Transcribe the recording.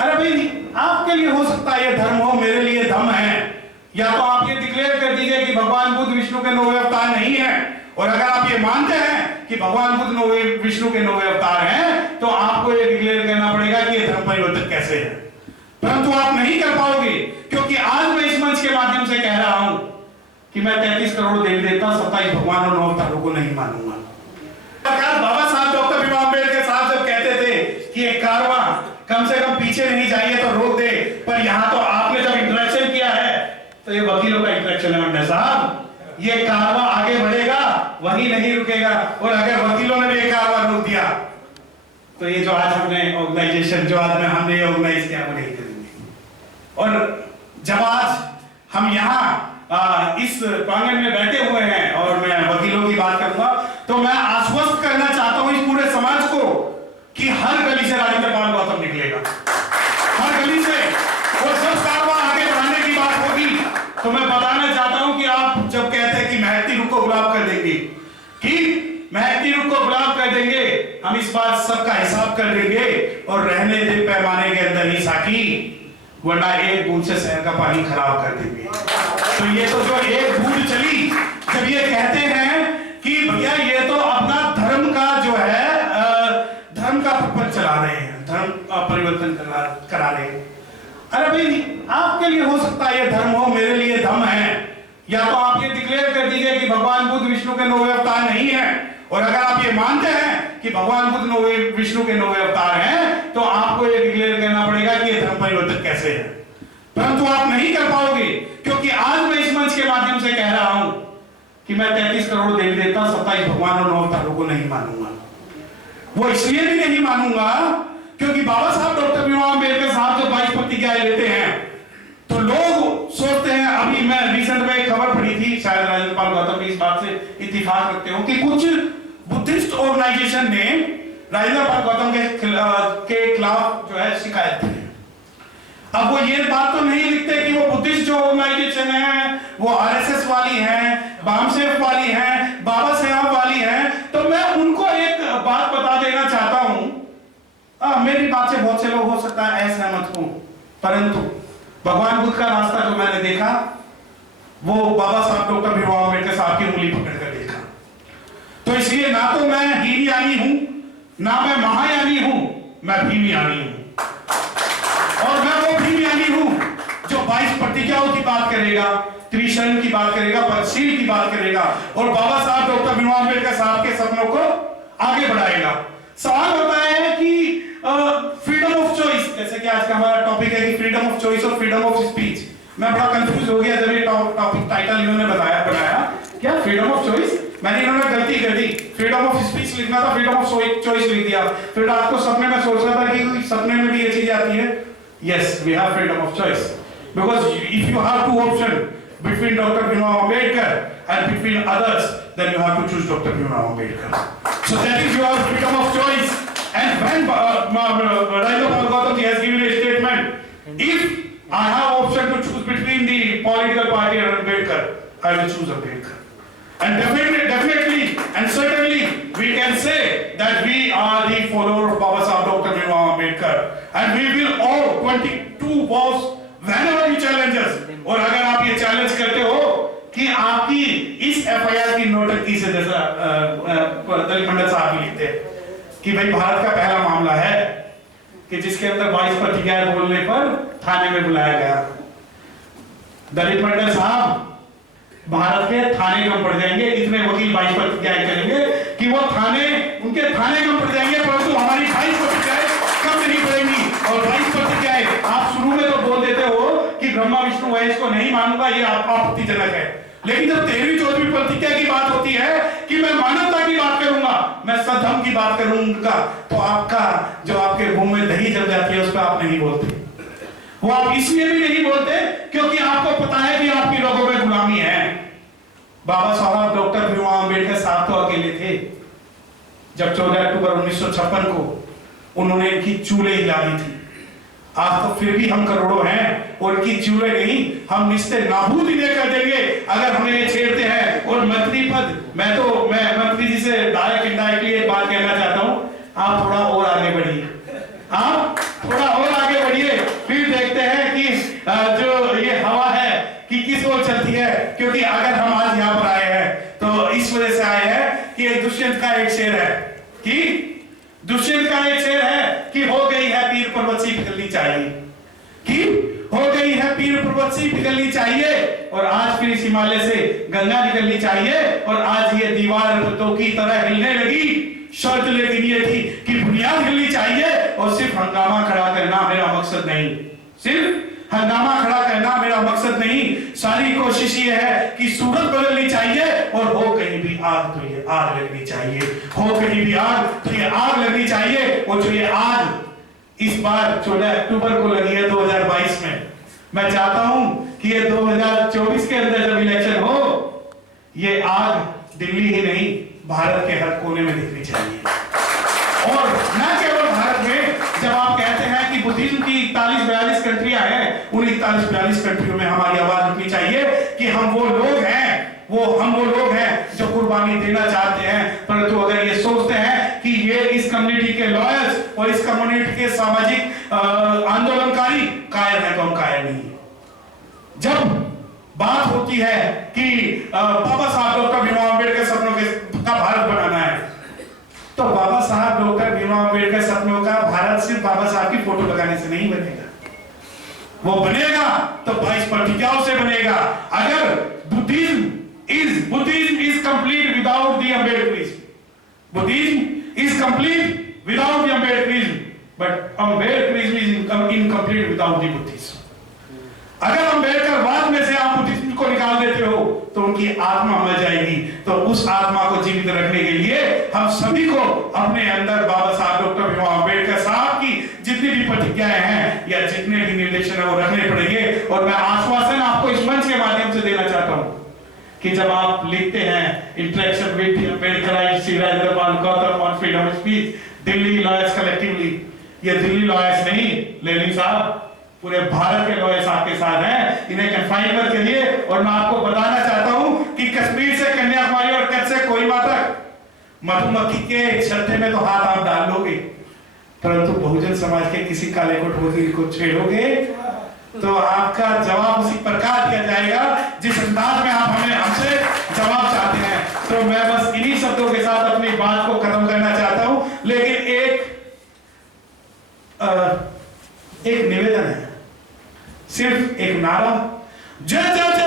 अरे भाई, आपके लिए हो सकता है ये धर्म हो, मेरे लिए धम है। या तो आप ये डिक्लेयर कर दीजिए कि भगवान बुद्ध विष्णु के 9वें अवतार नहीं है, और अगर आप ये मानते हैं कि भगवान बुद्ध विष्णु के 9वें अवतार हैं, तो आपको ये डिक्लेयर करना पड़ेगा कि ये धर्म परिवर्तन कैसे है। परंतु आप नहीं कर पाओगे, क्योंकि आज मैं इस मंच के माध्यम से कह रहा हूं कि मैं 33 करोड़ देवी देवता, 27 भगवान और 9 अवतारों को नहीं मानूंगा। बाबा साहब डॉक्टर भीमराव अम्बेडकर साहब जब कहते थे कि एक कारवां कम से कम पीछे नहीं जाइए तो रोक दे, पर यहां तो आपने जब इंटरेक्शन किया है, तो ये वकीलों का इंटरेक्शन है मंडल साहब। ये कारवां आगे बढ़ेगा, वही नहीं रुकेगा। और अगर वकीलों ने भी एक कारवां रोक दिया, तो ये जो आज हमने ऑर्गेनाइजेशन, जो आज में हमने ऑर्गेनाइज किया, वो नहीं करेंगे। और जब आज हम यहाँ इस प्रांगण में बैठे हुए हैं और मैं वकीलों की बात करूंगा, तो मैं आश्वस्त करना चाहता हूं इस पूरे समाज को कि हर गली से राजेंद्र पाल गौतम निकलेगा, हर गली से। और जब कारवां आगे बढ़ाने की बात होगी, तो मैं बताना चाहता हूं कि आप जब कहते हैं कि महती रुख को गुलाब कर देंगे, कि महती रुख को गुलाब कर देंगे, हम इस बात सबका हिसाब कर देंगे और रहने दे पैमाने के अंदर ही साकी, वरना एक बूंद से शहर का पानी खराब कर देंगे। तो ये तो जो एक बूंद चली, जब ये कहते हैं कि भैया ये तो अपना धर्म का जो है धर्म का प्रपंच चला रहे हैं, धर्म परिवर्तन करा रहे हैं। अरे भाई, आपके लिए हो सकता है ये धर्म हो, मेरे लिए धम है। या तो आप ये डिक्लेयर कर दीजिए कि भगवान बुद्ध विष्णु के 9वें अवतार नहीं है, और अगर आप ये मानते हैं कि भगवान बुद्ध विष्णु के 9वें अवतार हैं, तो आपको ये डिक्लेयर करना पड़ेगा कि ये धर्म परिवर्तन कैसे है। परंतु आप नहीं कर पाओगे, क्योंकि आज मैं इस मंच के माध्यम से कह रहा हूं कि मैं 33 करोड़ देवी देवता, 27 भगवान और 9 अवतारों को नहीं मानूंगा। वो इसलिए भी नहीं मानूंगा क्योंकि बाबा साहब डॉक्टर भीमराव अम्बेडकर साहब जब 22 प्रतिज्ञाएं लेते हैं, तो लोग सोचते हैं, अभी मैं रिसेंट में एक खबर पढ़ी थी, शायद राजेंद्र पाल गौतम भी इस बात से इत्तेफाक रखते हो, कि कुछ बुद्धिस्ट ऑर्गेनाइजेशन ने राजेंद्र पाल गौतम के खिलाफ जो है शिकायत की। अब वो ये बात तो नहीं लिखते कि वो बुद्धिस्ट जो ऑर्गेनाइजेशन है वो आरएसएस वाली है, बामसेफ वाली है, बाबा साहब वाली है। तो मैं उनको एक बात बता देना चाहता हूं, मेरी बात से बहुत से लोग हो सकता है असहमत हो, परंतु भगवान बुद्ध का रास्ता जो मैंने देखा, वो बाबा साहब डॉक्टर भीमराव अम्बेडकर साहब की उंगली पकड़कर देखा। तो इसलिए ना तो मैं हीनयानी हूं, ना मैं महायानी हूं, मैं भीमयानी हूं। और मैं वो भीमयानी हूं जो 22 प्रतिज्ञाओं की बात करेगा, त्रिशरण की बात करेगा, पंचशील की बात करेगा, और बाबा साहब डॉक्टर भीमराव अम्बेडकर साहब के सपनों को आगे बढ़ाएगा। सवाल होता है कि फ्रीडम ऑफ चॉइस, जैसे कि आज का हमारा टॉपिक है कि फ्रीडम ऑफ चॉइस और फ्रीडम ऑफ स्पीच। मैं बड़ा कंफ्यूज हो गया जब ये टॉपिक टाइटल इन्होंने बनाया क्या फ्रीडम ऑफ चॉइस, मैंने इन्होंने गलती कर दी, फ्रीडम ऑफ स्पीच लिखना था, फ्रीडम ऑफ चॉइस लिख दिया। फिर रात को सपने में सोच रहा था कि सपने में भी ये चीज आती है। Yes, we have freedom of choice, because if you have two options between Dr. Bhimrao Ambedkar and between others, then you have to choose Dr. Bhimrao Ambedkar. So that is your freedom of choice. And when Rajesh Gautam ji has given a statement, if I have option to choose between the political party and Ambedkar, I will choose Ambedkar. And definitely and certainly we can say that we are the follower of Baba Sahib Dr. Bhimrao Ambedkar, and we will all 22 vows whenever he challenges. और अगर आप ये challenge करते हो कि आपकी इस FIR की नोटंकी से, जैसा दलित मंडल साहब भी लिखते हैं कि भाई भारत का पहला मामला है कि जिसके अंदर 22 प्रतिज्ञाएं बोलने पर थाने में बुलाया गया। दलित मंडल साहब, भारत के थाने कम पड़ जाएंगे, इतने वकील 22 प्रतिज्ञाएं करेंगे कि वो उनके थाने कम पड़ जाएंगे, परंतु हमारी 22 प्रतिज्ञाएं कम नहीं पड़ेंगी। और 22 प्रतिज्ञाएं आप शुरू में तो बोल देते हो कि ब्रह्मा विष्णु महेश को नहीं मानूंगा, ये आपत्तिजनक है, लेकिन जब 13वीं 14वीं प्रतिज्ञा की बात होती है कि मैं मानवता की बात करूंगा, मैं सद्धर्म की बात करूंगा, तो आपका जो आपके मुंह में दही जम जाती है उस पर आप नहीं बोलते। वो आप इसलिए भी नहीं बोलते क्योंकि आपको पता है कि आपकी लोगों में गुलामी है। बाबा साहब डॉक्टर भीमराव अम्बेडकर साहब तो अकेले थे जब 14 अक्टूबर 1956 को उन्होंने इनकी चूल्हे हिला दी थी। आज तो फिर भी हम करोड़ों हैं और इनकी चूल्हे नहीं, हम निस्ते नाबूद इन्हें कर देंगे अगर हमें ये छेड़ते हैं। और मंत्री पद, मैं मंत्री जी से डायरेक्ट इनडायरेक्टली एक बात कहना चाहता हूं, आप थोड़ा और आगे बढ़िए, आप थोड़ा और आगे बढ़िए। क्योंकि अगर हम आज यहाँ पर आए हैं तो इस वजह से आए हैं कि एक दुष्यंत का एक शेर है कि दुष्यंत का एक शेर है कि हो गई है पीर पर्वत सी पिघलनी चाहिए, कि हो गई है पीर पर्वत सी पिघलनी चाहिए, और आज फिर इस हिमालय से गंगा निकलनी चाहिए, और आज ये दीवार तो की तरह हिलने लगी, शर्त लेकिन ये थी कि बुनियाद हिलनी चाहिए, और सिर्फ हंगामा खड़ा करना मेरा मकसद नहीं, सिर्फ हंगामा खड़ा करना मेरा मकसद नहीं, सारी कोशिश ये है कि सूरत बदलनी चाहिए, और हो कहीं भी आग तो ये आग लगनी चाहिए, हो कहीं भी आग तो ये आग लगनी चाहिए, और जो ये आग इस बार 14 अक्टूबर को लगी है 2022 में, मैं चाहता हूं कि ये 2024 के अंदर जब इलेक्शन हो, ये आग दिल्ली ही नहीं भारत के हर कोने में दिखनी चाहिए, और न केवल भारत में। जब आप कहते हैं कि बुद्धिज्म की 41-42 कंट्रियां हैं, उन 41-42 कंट्रियों में हमारी आवाज उठनी चाहिए कि हम वो लोग हैं जो कुर्बानी देना चाहते हैं, परंतु अगर ये सोचते हैं कि ये इस कम्युनिटी के लॉयर्स और इस कम्युनिटी के सामाजिक आंदोलनकारी कायर हैं, तो हम कायर नहीं है। जब बात होती है कि बाबा साहब डॉक्टर भीमराव अम्बेडकर सपनों का भारत बनाना है, तो बाबा साहब डॉक्टर भीमराव अम्बेडकर सपनों का भारत सिर्फ बाबा साहब की फोटो लगाने से नहीं बनेगा, वो बनेगा तो 22 प्रतिज्ञाओं से बनेगा। अगर Buddhism is complete without the Ambedkarism, Buddhism is complete without the Ambedkarism, but Ambedkarism is incomplete without the Buddhism। अगर अम्बेडकरवाद में से आप बुद्धिज्म को निकाल देते हो तो उनकी आत्मा मर जाएगी, तो उस आत्मा को जीवित रखने के लिए हम सभी को अपने अंदर बाबा साहब डॉक्टर भीमराव अम्बेडकर साहब की जितनी भी प्रतिज्ञाएं हैं या जितने भी निर्देशन है वो रखने पड़ेंगे। और मैं आश्वासन आपको इस मंच के माध्यम से देना चाहता हूं कि जब आप लिखते हैं interaction with Ambedkarite Gautam on freedom of speech, Delhi lawyers collectively, ये दिल्ली लॉयर्स नहीं, लेनिन साहब पूरे भारत के लॉयर्स आपके साथ हैं, इन्हें कन्फाइनमेंट के लिए। और मैं आपको बताना चाहता हूं कि कश्मीर से कन्याकुमारी और कच्छ से कोहिमा तक मधुमक्खी के छत्ते में तो हाथ आप डाल लोगे, परंतु बहुजन समाज के किसी काले कोट वकील को छेड़ोगे तो आपका जवाब उसी प्रकार दिया जाएगा जिस अंदाज में आप हमसे जवाब चाहते हैं। तो मैं बस इन्हीं शब्दों के साथ अपनी बात को खत्म करना चाहता हूं, लेकिन एक निवेदन है, सिर्फ एक नारा, जय जय